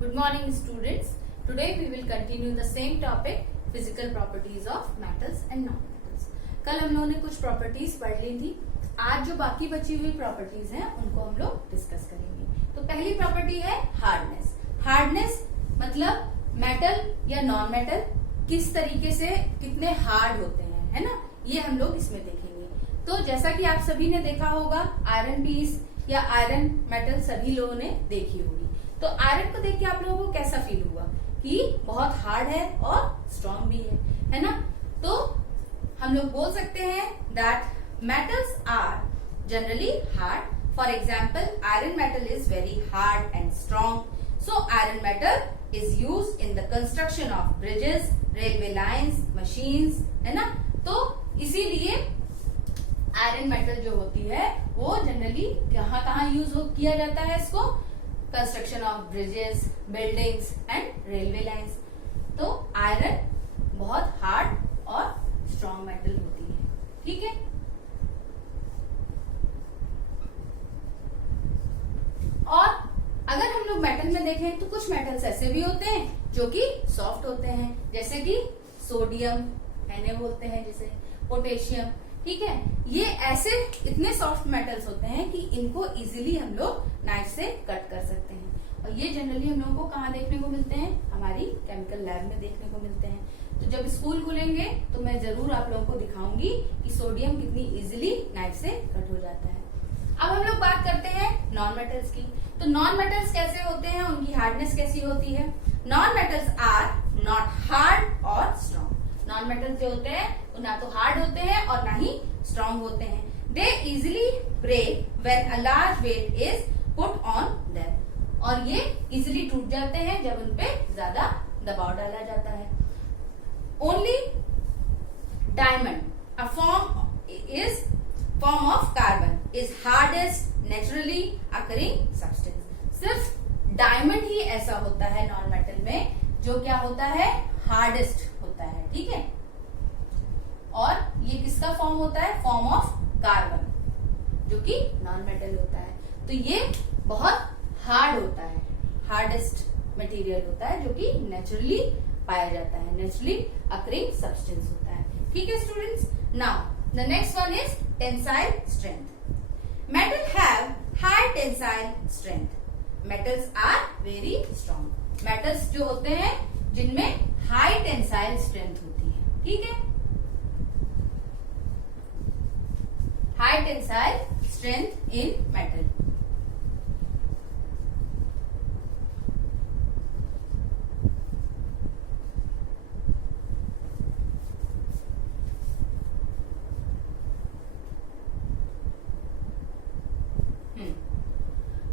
Good morning students. Today we will continue the same topic physical properties of metals and non-metals. कल हम लोगों ने कुछ properties पढ़ ली थी. आज जो बाकी बची हुई प्रॉपर्टीज हैं उनको हम लोग डिस्कस करेंगे. तो पहली प्रॉपर्टी है हार्डनेस. हार्डनेस मतलब मेटल या नॉन मेटल किस तरीके से कितने हार्ड होते हैं, है ना, ये हम लोग इसमें देखेंगे. तो जैसा कि आप सभी ने देखा होगा आयरन पीस या आयरन मेटल सभी लोगों ने देखी होगी. तो आयरन को देख के आप लोगों को कैसा फील हुआ कि बहुत हार्ड है और स्ट्रांग भी है ना. तो हम लोग बोल सकते हैं that metals are generally hard. For example iron metal is very hard and strong. So iron metal is use in the construction of bridges, railway lines, machines, है ना. तो इसीलिए आयरन मेटल जो होती है वो जनरली कहाँ कहाँ यूज किया जाता है इसको, construction of bridges, buildings and railway lines. तो आयरन बहुत हार्ड और स्ट्रॉन्ग मेटल होती है. ठीक है. और अगर हम लोग मेटल में देखें तो कुछ मेटल्स ऐसे भी होते हैं जो कि सॉफ्ट होते हैं, जैसे कि सोडियम Na बोलते हैं, जैसे पोटेशियम. ठीक है. ये ऐसे इतने सॉफ्ट मेटल्स होते हैं कि इनको इजीली हम लोग नाइफ से कट कर सकते हैं. और ये जनरली हम लोगों को कहाँ देखने को मिलते हैं, हमारी केमिकल लैब में देखने को मिलते हैं. तो जब स्कूल खुलेंगे तो मैं जरूर आप लोगों को दिखाऊंगी कि सोडियम कितनी इजीली नाइफ से कट हो जाता है. अब हम लोग बात करते हैं नॉन मेटल्स की. तो नॉन मेटल्स कैसे होते हैं, उनकी हार्डनेस कैसी होती है. Non metals are not hard और स्ट्रॉन्ग. नॉन मेटल्स जो होते हैं वो ना तो हार्ड होते हैं और ना ही स्ट्रॉन्ग होते हैं. They easily break when a large weight is put on them. और ये इजिली टूट जाते हैं जब उन पे ज्यादा दबाव डाला जाता है. Only diamond a form of carbon is hardest naturally occurring substance. सिर्फ डायमंड ही ऐसा होता है नॉन मेटल में जो क्या होता है, हार्डेस्ट होता है. ठीक है. और ये किसका फॉर्म होता है, फॉर्म ऑफ कार्बन, जो कि नॉन मेटल होता है. तो ये बहुत हार्ड होता है, हार्डेस्ट मटेरियल होता है जो कि नेचुरली पाया जाता है, नेचुरली अकरिंग सब्सटेंस होता है. ठीक है students. Now the next one is tensile strength. Metal have high tensile strength. Metals are very strong. Metals जो होते हैं जिनमें हाई टेंसाइल स्ट्रेंथ होती है. ठीक है. हाई टेंसाइल स्ट्रेंथ इन मेटल.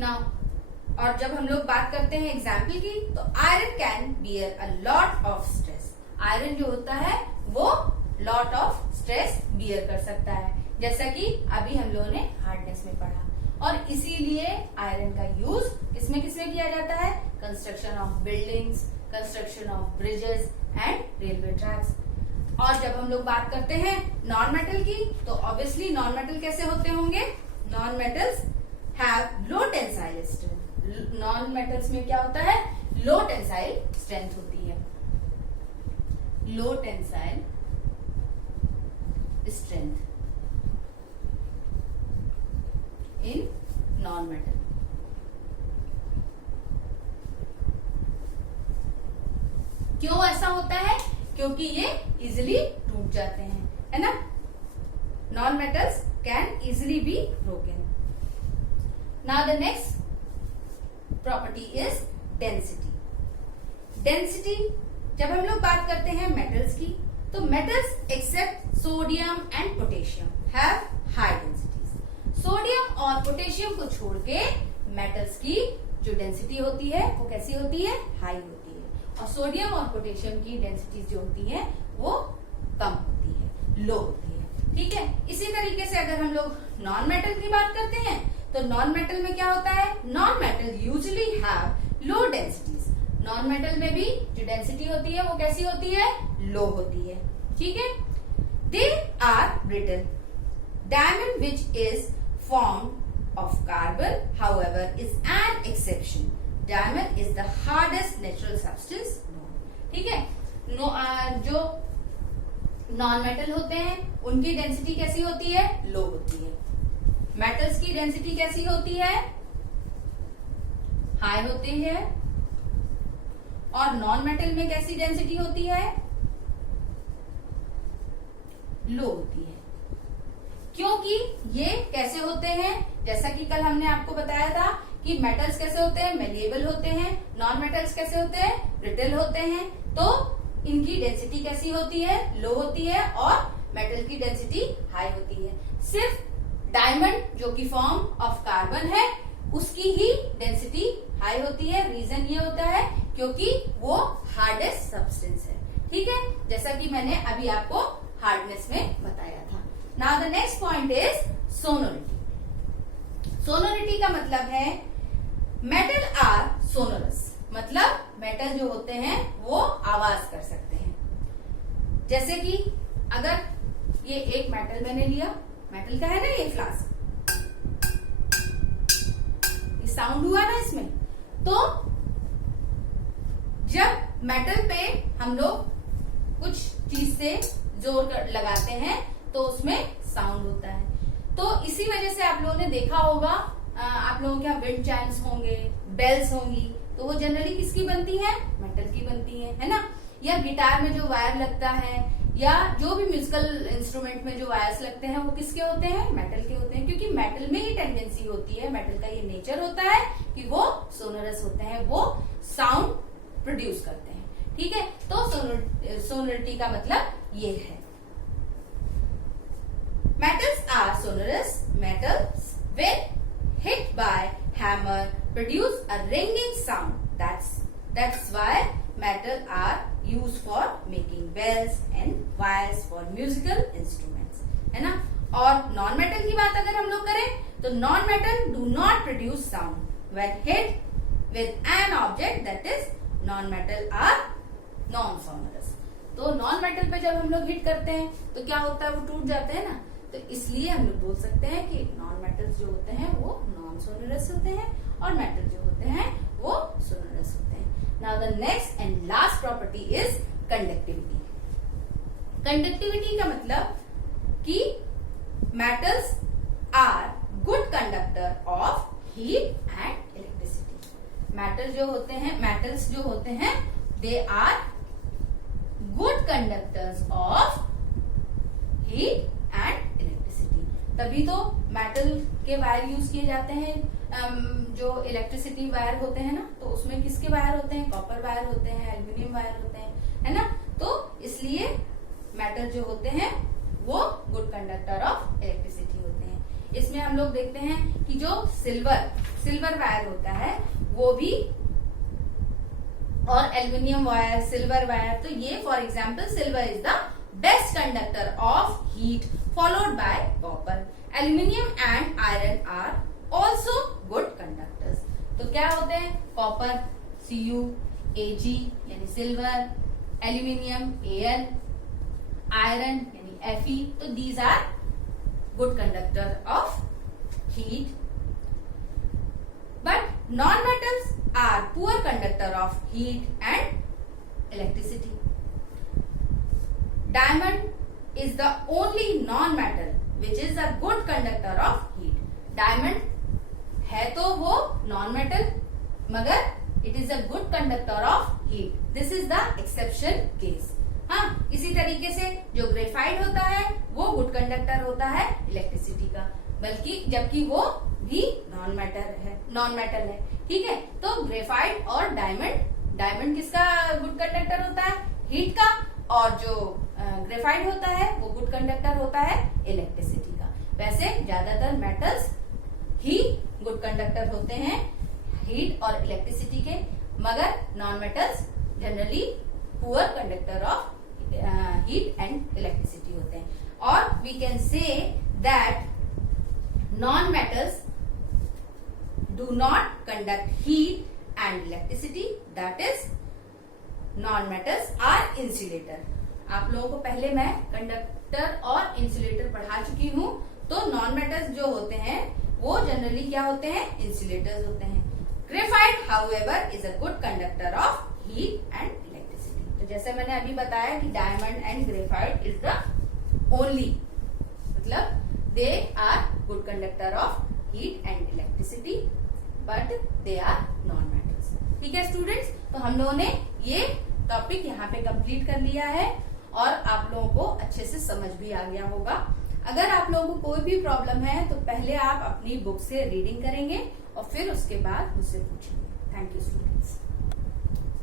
नाउ और जब हम लोग बात करते हैं एग्जाम्पल की, तो iron can bear a lot of stress. Iron जो होता है वो लॉट ऑफ स्ट्रेस बियर कर सकता है, जैसा कि अभी हम लोगों ने हार्डनेस में पढ़ा. और इसीलिए आयरन का यूज इसमें किसमें किया जाता है, construction of buildings, construction of bridges and railway tracks. और जब हम लोग बात करते हैं नॉन मेटल की, तो ऑब्वियसली नॉन मेटल कैसे होते होंगे, non metals have low tensile strength. Non metals में क्या होता है, लो टेंसाइल स्ट्रेंथ होती है, low tensile strength in non metal. क्यों ऐसा होता है, क्योंकि ये इजिली टूट जाते हैं, है ना. Non metals can easily be broken. Now the next property is density. Density जब हम लोग बात करते हैं मेटल्स की, तो metals accept sodium and potassium have high densities. Sodium और पोटेशियम को छोड़ के मेटल्स की जो डेंसिटी होती है वो कैसी होती है, हाई होती है. और सोडियम और पोटेशियम की डेंसिटीज जो होती है वो कम होती है, लो होती है. ठीक है. इसी तरीके से अगर हम लोग नॉन मेटल की बात करते हैं, तो नॉन मेटल में क्या होता है, non metal usually have low densities. Non metal में भी जो डेंसिटी होती है वो कैसी होती है, लो होती है. ठीक है. They are brittle. Diamond which is form of carbon, however, is an exception. Diamond is the hardest non metal होते हैं उनकी डेंसिटी कैसी होती है, लो होती है। मेटल्स की डेंसिटी कैसी होती है, हाई होती है। और नॉन मेटल में कैसी डेंसिटी होती है, लो होती है। क्योंकि ये कैसे होते हैं, जैसा कि कल हमने आपको बताया था कि मेटल्स कैसे होते हैं, मेलिएबल होते हैं, नॉन मेटल्स कैसे होते हैं, ब्रिटल होते हैं। तो इनकी डेंसिटी कैसी होती है, लो होती है, और मेटल की डेंसिटी हाई होती है। सिर्फ डायमंड जो कि फॉर्म ऑफ कार्बन है उसकी ही डेंसिटी हाई होती है। रीजन ये होता है क्योंकि वो हार्डेस्ट सब्सटेंस है। ठीक है, जैसा कि मैंने अभी आपको हार्डनेस में बताया था। Now the next point is sonority. Sonority का मतलब है मेटल आर सोनोरस, मतलब मेटल जो होते हैं वो आवाज कर सकते हैं। जैसे कि अगर ये एक मेटल मैंने लिया, मेटल का है ना ये फ्लास्क, ये साउंड हुआ ना इसमें, तो जब मेटल पे हम लोग कुछ चीज से जोर लगाते हैं तो उसमें साउंड होता है। तो इसी वजह से आप लोगों ने देखा होगा, आप लोगों के यहाँ विंड चाइम्स होंगे, बेल्स होंगी, तो वो जनरली किसकी बनती है, मेटल की बनती है ना। या गिटार में जो वायर लगता है या जो भी म्यूजिकल इंस्ट्रूमेंट में जो वायर्स लगते हैं वो किसके होते हैं, मेटल के होते हैं। क्योंकि मेटल में ही टेंडेंसी होती है, मेटल का ये नेचर होता है कि वो सोनरस होते हैं, वो साउंड प्रोड्यूस करते हैं। ठीक है, तो सोनोरिटी का मतलब ये है। Metals are sonorous. Metals, when hit by hammer, produce a ringing sound. That's why metals are used for making bells and wires for musical instruments. है ना। और नॉन मेटल की बात अगर हम लोग करें तो non metal do not produce sound when hit with an object, that is non-metal are non-sonorous. तो नॉन मेटल पे जब हम लोग हिट करते हैं तो क्या होता है, वो टूट जाते हैं ना। तो इसलिए हम लोग बोल सकते हैं कि नॉन मेटल्स जो होते हैं वो नॉन सोनरस होते हैं और मेटल जो होते हैं वो सोनरस होते हैं। Now the next and last property is conductivity. Conductivity का मतलब कि metals are good conductor of heat and electricity. Metals जो होते हैं they are good conductors of heat and electricity. तभी तो मेटल के वायर यूज किए जाते हैं। जो इलेक्ट्रिसिटी वायर होते हैं ना, तो उसमें किसके वायर होते हैं, कॉपर वायर होते हैं, एल्यूमिनियम वायर होते हैं, है ना। तो इसलिए मेटल जो होते हैं वो गुड कंडक्टर ऑफ इलेक्ट्रिसिटी होते हैं। इसमें हम लोग देखते हैं कि जो सिल्वर वायर होता है वो भी, और एल्यूमिनियम वायर, सिल्वर वायर, तो ये for example silver is the best conductor of heat followed by copper. Aluminium and iron are also good conductors. तो क्या होते हैं, कॉपर Cu, Ag यानी सिल्वर, एल्यूमिनियम Al, आयरन यानी Fe, तो these are good conductor of heat. But non-metals are poor conductor of heat and electricity. Diamond is the only non-metal which is a good conductor of heat. Diamond है तो वो non-metal, मगर it is a good conductor of heat. This is the exception case. हाँ, इसी तरीके से जो graphite होता है वो गुड कंडक्टर होता है इलेक्ट्रिसिटी का, बल्कि जबकि वो भी नॉन मेटल है। ठीक है, तो ग्रेफाइट और डायमंड किसका गुड कंडक्टर होता है, हीट का, और जो ग्रेफाइट होता है वो गुड कंडक्टर होता है इलेक्ट्रिसिटी का। वैसे ज्यादातर मेटल्स ही गुड कंडक्टर होते हैं हीट और इलेक्ट्रिसिटी के, मगर non metals generally poor conductor of heat and electricity होते हैं। और we can say that non metals do not conduct heat and electricity, that is non metals are insulator. आप लोगों को पहले मैं कंडक्टर और इंसुलेटर पढ़ा चुकी हूँ। तो नॉन मेटल्स जो होते हैं वो जनरली क्या होते हैं, इंसुलेटर्स होते हैं। Graphite however is a good conductor of heat and electricity. तो जैसे मैंने अभी बताया कि diamond and graphite is the only, मतलब they are good conductor of heat and electricity but they are non metals. ठीक है स्टूडेंट्स, तो हम लोगों ने ये टॉपिक यहाँ पे कंप्लीट कर लिया है और आप लोगों को अच्छे से समझ भी आ गया होगा। अगर आप लोगों को कोई भी प्रॉब्लम है तो पहले आप अपनी बुक से रीडिंग करेंगे और फिर उसके बाद मुझसे पूछेंगे। Thank you students.